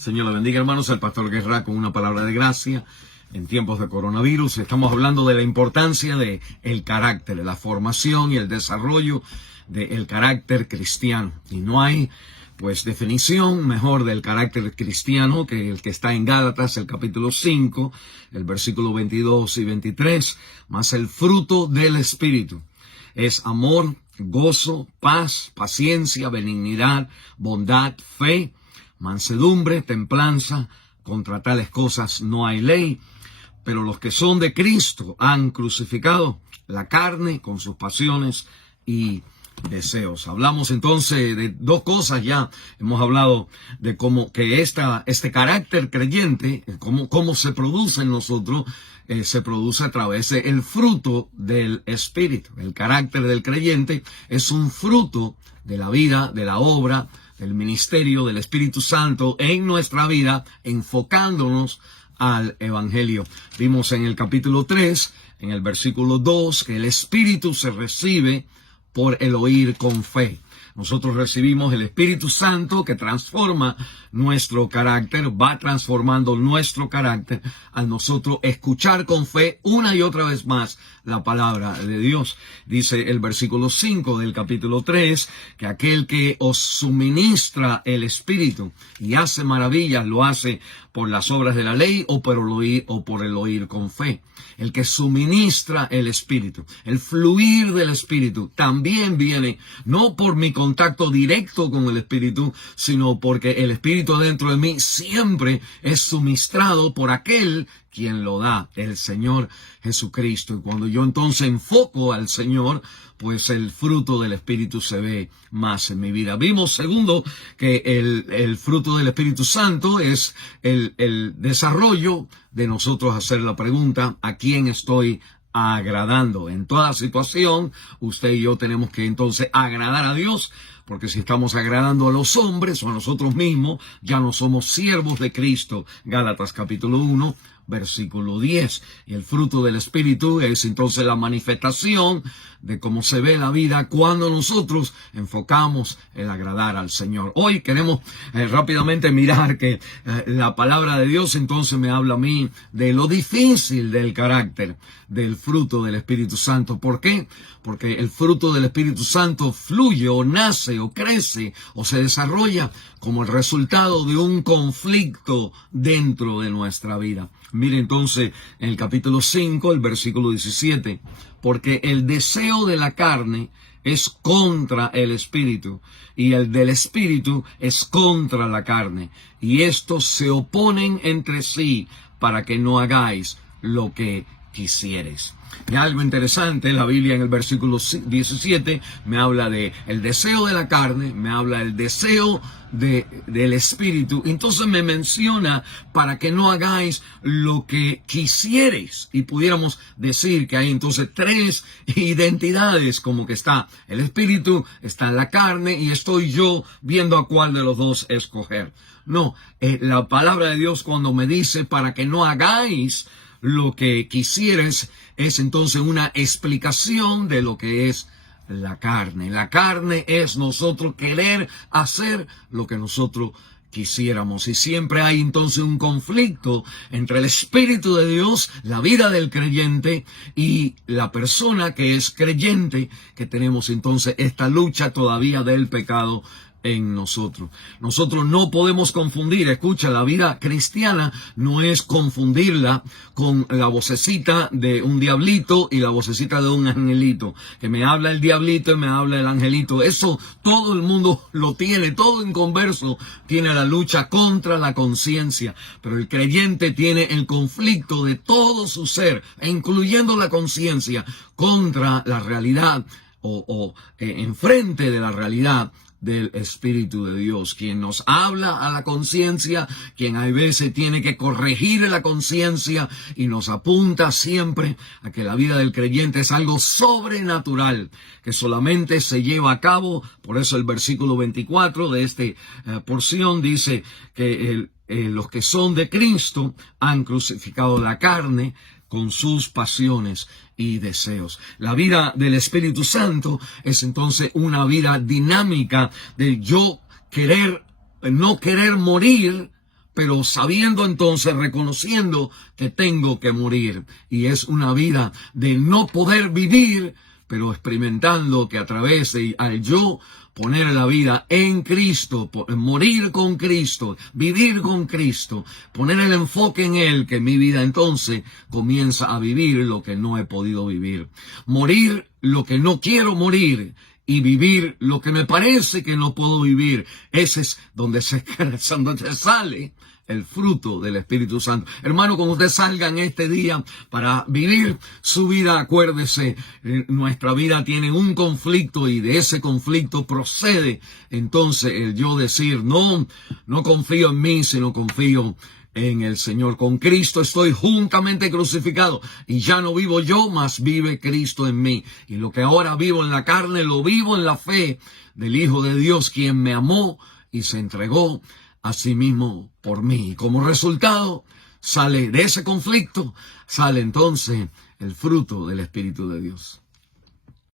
Señor le bendiga, hermanos. El pastor Guerra con una palabra de gracia en tiempos de coronavirus. Estamos hablando de la importancia de el carácter, la formación y el desarrollo del carácter cristiano. Y no hay, pues, definición mejor del carácter cristiano que el que está en Gálatas, el capítulo 5, el versículo 22 y 23, más el fruto del Espíritu. Es amor, gozo, paz, paciencia, benignidad, bondad, fe, mansedumbre, templanza. Contra tales cosas no hay ley. Pero los que son de Cristo han crucificado la carne con sus pasiones y deseos. Hablamos entonces de dos cosas ya. Hemos hablado de cómo que este carácter creyente, cómo se produce en nosotros, se produce a través del fruto del Espíritu. El carácter del creyente es un fruto de la vida, de la obra, del ministerio del Espíritu Santo en nuestra vida, enfocándonos al Evangelio. Vimos en el capítulo 3, en el versículo 2, que el Espíritu se recibe por el oír con fe. Nosotros recibimos el Espíritu Santo que transforma nuestro carácter, va transformando nuestro carácter al nosotros escuchar con fe una y otra vez más la palabra de Dios. Dice el versículo 5 del capítulo 3, que aquel que os suministra el Espíritu y hace maravillas, lo hace por las obras de la ley o por el oír con fe. El que suministra el Espíritu, el fluir del Espíritu, también viene no por mi contacto directo con el Espíritu, sino porque el Espíritu dentro de mí siempre es suministrado por aquel quien lo da, el Señor Jesucristo. Y cuando yo entonces enfoco al Señor, pues el fruto del Espíritu se ve más en mi vida. Vimos, segundo, que el fruto del Espíritu Santo es el desarrollo de nosotros hacer la pregunta: ¿a quién estoy agradando? En toda situación, usted y yo tenemos que entonces agradar a Dios, porque si estamos agradando a los hombres o a nosotros mismos, ya no somos siervos de Cristo. Gálatas capítulo 1, versículo 10. Y el fruto del Espíritu es entonces la manifestación de cómo se ve la vida cuando nosotros enfocamos el agradar al Señor. Hoy queremos rápidamente mirar que la palabra de Dios entonces me habla a mí de lo difícil del carácter del fruto del Espíritu Santo. ¿Por qué? Porque el fruto del Espíritu Santo fluye o nace o crece o se desarrolla como el resultado de un conflicto dentro de nuestra vida. Mire entonces en el capítulo 5, el versículo 17, porque el deseo de la carne es contra el Espíritu, y el del Espíritu es contra la carne, y estos se oponen entre sí para que no hagáis lo que quisieres. Y algo interesante, la Biblia en el versículo 17 me habla de el deseo de la carne, me habla del deseo del Espíritu. Entonces me menciona para que no hagáis lo que quisieres. Y pudiéramos decir que hay entonces tres identidades, como que está el Espíritu, está la carne y estoy yo viendo a cuál de los dos escoger. No, la palabra de Dios cuando me dice para que no hagáis lo que quisieres, es entonces una explicación de lo que es la carne. La carne es nosotros querer hacer lo que nosotros quisiéramos. Y siempre hay entonces un conflicto entre el Espíritu de Dios, la vida del creyente, y la persona que es creyente, que tenemos entonces esta lucha todavía del pecado en nosotros. Nosotros no podemos confundir, escucha, la vida cristiana no es confundirla con la vocecita de un diablito y la vocecita de un angelito, que me habla el diablito y me habla el angelito. Eso todo el mundo lo tiene, todo inconverso tiene la lucha contra la conciencia, pero el creyente tiene el conflicto de todo su ser, incluyendo la conciencia, contra la realidad o enfrente de la realidad del Espíritu de Dios, quien nos habla a la conciencia, quien a veces tiene que corregir la conciencia y nos apunta siempre a que la vida del creyente es algo sobrenatural, que solamente se lleva a cabo. Por eso el versículo 24 de esta porción dice que los que son de Cristo han crucificado la carne con sus pasiones y deseos. La vida del Espíritu Santo es entonces una vida dinámica de yo no querer morir pero sabiendo entonces, reconociendo que tengo que morir. Y es una vida de no poder vivir, pero experimentando que a través de al yo poner la vida en Cristo, morir con Cristo, vivir con Cristo, poner el enfoque en Él, que mi vida entonces comienza a vivir lo que no he podido vivir. Morir lo que no quiero morir y vivir lo que me parece que no puedo vivir. Ese es donde donde sale el fruto del Espíritu Santo. Hermano, cuando usted salga en este día para vivir su vida, acuérdese, nuestra vida tiene un conflicto y de ese conflicto procede entonces el yo decir, no confío en mí, sino confío en el Señor. Con Cristo estoy juntamente crucificado y ya no vivo yo, mas vive Cristo en mí. Y lo que ahora vivo en la carne, lo vivo en la fe del Hijo de Dios, quien me amó y se entregó a sí mismo por mí. Y como resultado, sale de ese conflicto, sale entonces el fruto del Espíritu de Dios.